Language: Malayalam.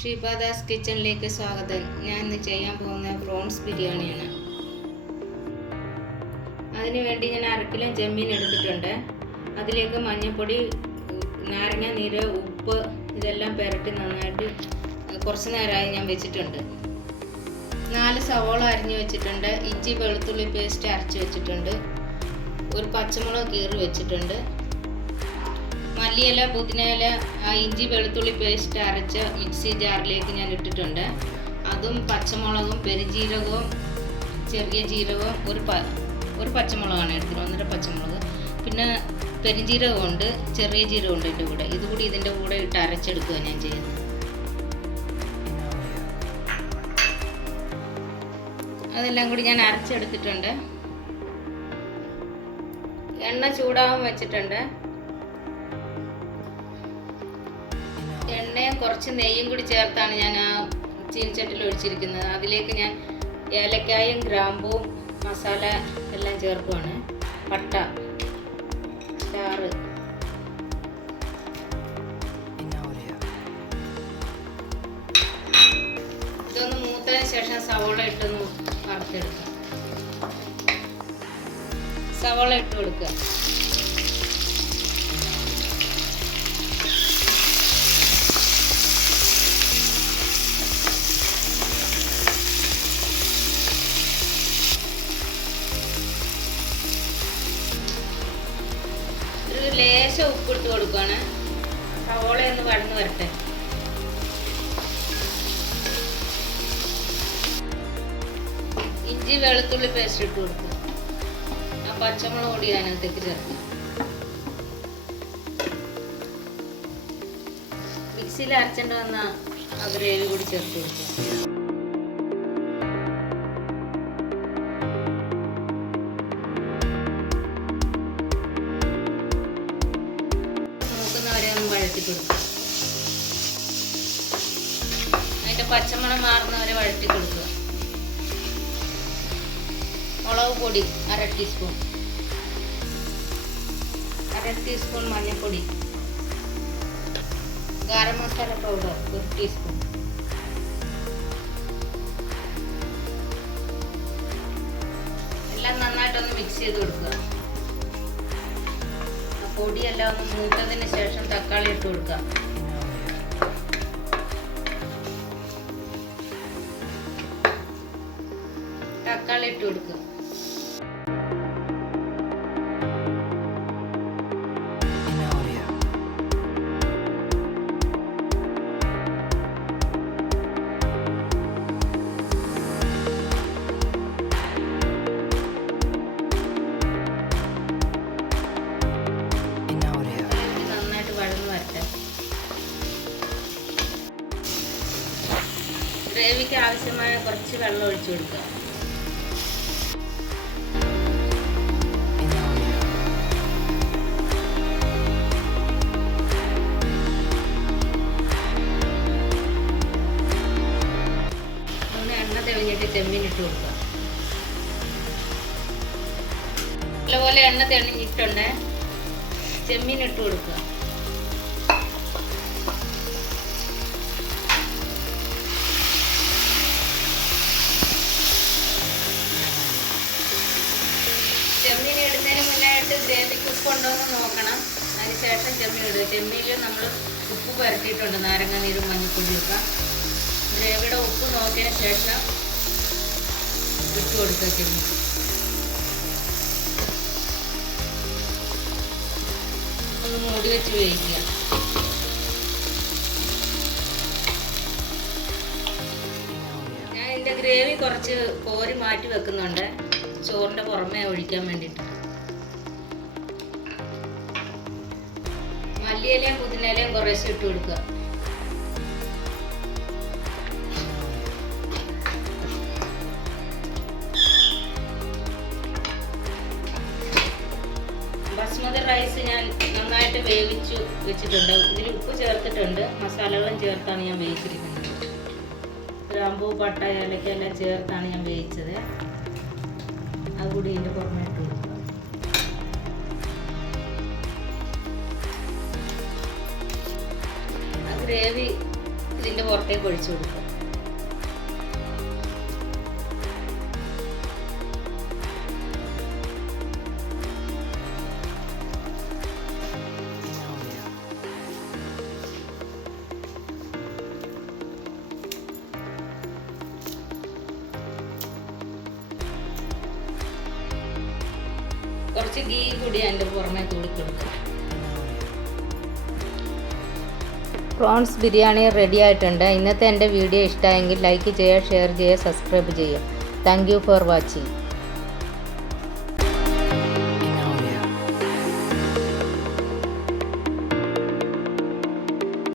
ഷീബാദാസ് കിച്ചണിലേക്ക് സ്വാഗതം. ഞാൻ ഇന്ന് ചെയ്യാൻ പോകുന്ന പ്രോൺസ് ബിരിയാണിയാണ്. അതിനുവേണ്ടി ഞാൻ 1/2 കിലോ ചെമ്മീൻ എടുത്തിട്ടുണ്ട്. അതിലേക്ക് മഞ്ഞൾപ്പൊടി, നാരങ്ങ നീര്, ഉപ്പ് ഇതെല്ലാം പുരട്ടി നന്നായിട്ട് കുറച്ച് നേരമായി ഞാൻ വെച്ചിട്ടുണ്ട്. 4 സവോള അരിഞ്ഞു വെച്ചിട്ടുണ്ട്. ഇഞ്ചി വെളുത്തുള്ളി പേസ്റ്റ് അരച്ച് വെച്ചിട്ടുണ്ട്. ഒരു പച്ചമുളക് കീറി വെച്ചിട്ടുണ്ട്. മല്ലിയില, പുതിനയില, ഇഞ്ചി വെളുത്തുള്ളി പേസ്റ്റ് അരച്ച മിക്സി ജാറിലേക്ക് ഞാൻ ഇട്ടിട്ടുണ്ട്. അതും പച്ചമുളകും പെരുംജീരകവും ചെറിയ ജീരകവും ഒരു പച്ചമുളകാണ് എടുത്തത്, 1.5 പച്ചമുളക്. പിന്നെ പെരുംജീരകമുണ്ട്, ചെറിയ ജീരകമുണ്ട് ഇതിൻ്റെ കൂടെ. ഇതുകൂടി ഇതിൻ്റെ കൂടെ ഇട്ട് അരച്ചെടുക്കുക ഞാൻ ചെയ്യുന്നത്. അതെല്ലാം കൂടി ഞാൻ അരച്ചെടുത്തിട്ടുണ്ട്. എണ്ണ ചൂടാവാൻ വെച്ചിട്ടുണ്ട്. എണ്ണയും കുറച്ച് നെയ്യും കൂടി ചേർത്താണ് ഞാൻ ആ ചീനച്ചട്ടിയിൽ ഒഴിച്ചിരിക്കുന്നത്. അതിലേക്ക് ഞാൻ ഏലക്കായും ഗ്രാമ്പൂവും മസാല എല്ലാം ചേർക്കുവാണ്. പട്ട, സ്റ്റാർ, ഇതൊന്ന് മൂത്തതിന് ശേഷം സവോള ഇട്ടൊന്ന് വറുത്തെടുക്കുക. സവോള ഇട്ട് കൊടുക്കുക. ലേശം ഉപ്പിട്ട് കൊടുക്കുകയാണ്. സവോള ഒന്ന് വഴന്ന് വരട്ടെ. ഇഞ്ചി വെളുത്തുള്ളി പേസ്റ്റ് ഇട്ട് കൊടുക്കുക. ആ പച്ചമുളക് പൊടി അതിനകത്തേക്ക് ചേർക്കുക. മിക്സിയിൽ അരച്ചിട്ട് വന്ന ആ ഗ്രേവി കൂടി ചേർത്ത് കൊടുക്കുക. വഴറ്റി കൊടുക്കുക. അതിൻ്റെ പച്ചമണം മാറുന്നവരെ വഴറ്റി കൊടുക്കുക. മുളക് പൊടി 1/2 ടീസ്പൂൺ, 1/2 ടീസ്പൂൺ മഞ്ഞൾപ്പൊടി, ഗരം മസാല പൗഡർ 1 ടീസ്പൂൺ, എല്ലാം നന്നായിട്ടൊന്ന് മിക്സ് ചെയ്ത് കൊടുക്കുക. പൊടിയെല്ലാം ഒന്ന് മൂത്തതിന് ശേഷം തക്കാളി ഇട്ട് കൊടുക്കുക. തക്കാളി ഇട്ട് കൊടുക്കുക. ഗ്രേവിക്ക് ആവശ്യമായ കുറച്ച് വെള്ളം ഒഴിച്ചു കൊടുക്കുക. ഒന്ന് എണ്ണ തെളിഞ്ഞിട്ട് ചെമ്മീൻ ഇട്ട് കൊടുക്കുക. നല്ലപോലെ എണ്ണ തെളിഞ്ഞിട്ടുണ്ട്. ചെമ്മീൻ ഇട്ട് കൊടുക്കുക. ചെമ്മീൻ ഇടുന്നതിന് മുന്നായിട്ട് ഗ്രേവിക്ക് ഉപ്പുണ്ടോ എന്ന് നോക്കണം. അതിനുശേഷം ചെമ്മീൻ ഇടുക. ചെമ്മീനിൽ നമ്മൾ ഉപ്പ് പുരട്ടിയിട്ടുണ്ട്, നാരങ്ങ നീരും മഞ്ഞൾപ്പൊടിയൊക്കെ. ഗ്രേവിയുടെ ഉപ്പ് നോക്കിയതിന് ശേഷം ഇട്ട് കൊടുക്കുക. ചെമ്മീൻ ഒന്ന് മൂടി വെച്ച് വേവിക്കുക. ഞാൻ ഇതിൻ്റെ ഗ്രേവി കുറച്ച് കോരി മാറ്റി വെക്കുന്നുണ്ട്, ചോറിൻ്റെ പുറമേ ഒഴിക്കാൻ വേണ്ടിയിട്ട്. മല്ലിയിലയും പുതിനയിലയും കുറേശ്ശെ ഇട്ട് കൊടുക്കുക. ബസ്മതി റൈസ് ഞാൻ നന്നായിട്ട് വേവിച്ചു വെച്ചിട്ടുണ്ട്. ഇതിൽ ഉപ്പ് ചേർത്തിട്ടുണ്ട്, മസാലകളും ചേർത്താണ് ഞാൻ വേവിച്ചിരിക്കുന്നത്. ഗ്രാമ്പൂ, പട്ട, ഏലക്ക എല്ലാം ചേർത്താണ് ഞാൻ വേവിച്ചത്. അതുകൂടി ഇതിൻ്റെ പുറമെ ഇട്ട് കൊടുക്കുക. ഗ്രേവി ഇതിൻ്റെ പുറത്തേക്ക് ഒഴിച്ചു കൊടുക്കുക. കുറച്ച് ഗീ കൂടി അതിൻ്റെ പുറമേ തൂടി കൊടുക്കുക. പ്രോൺസ് ബിരിയാണി റെഡി ആയിട്ടുണ്ട്. ഇന്നത്തെ എൻ്റെ വീഡിയോ ഇഷ്ടമായെങ്കിൽ ലൈക്ക് ചെയ്യുക, ഷെയർ ചെയ്യുക, സബ്സ്ക്രൈബ് ചെയ്യുക. Thank you for watching.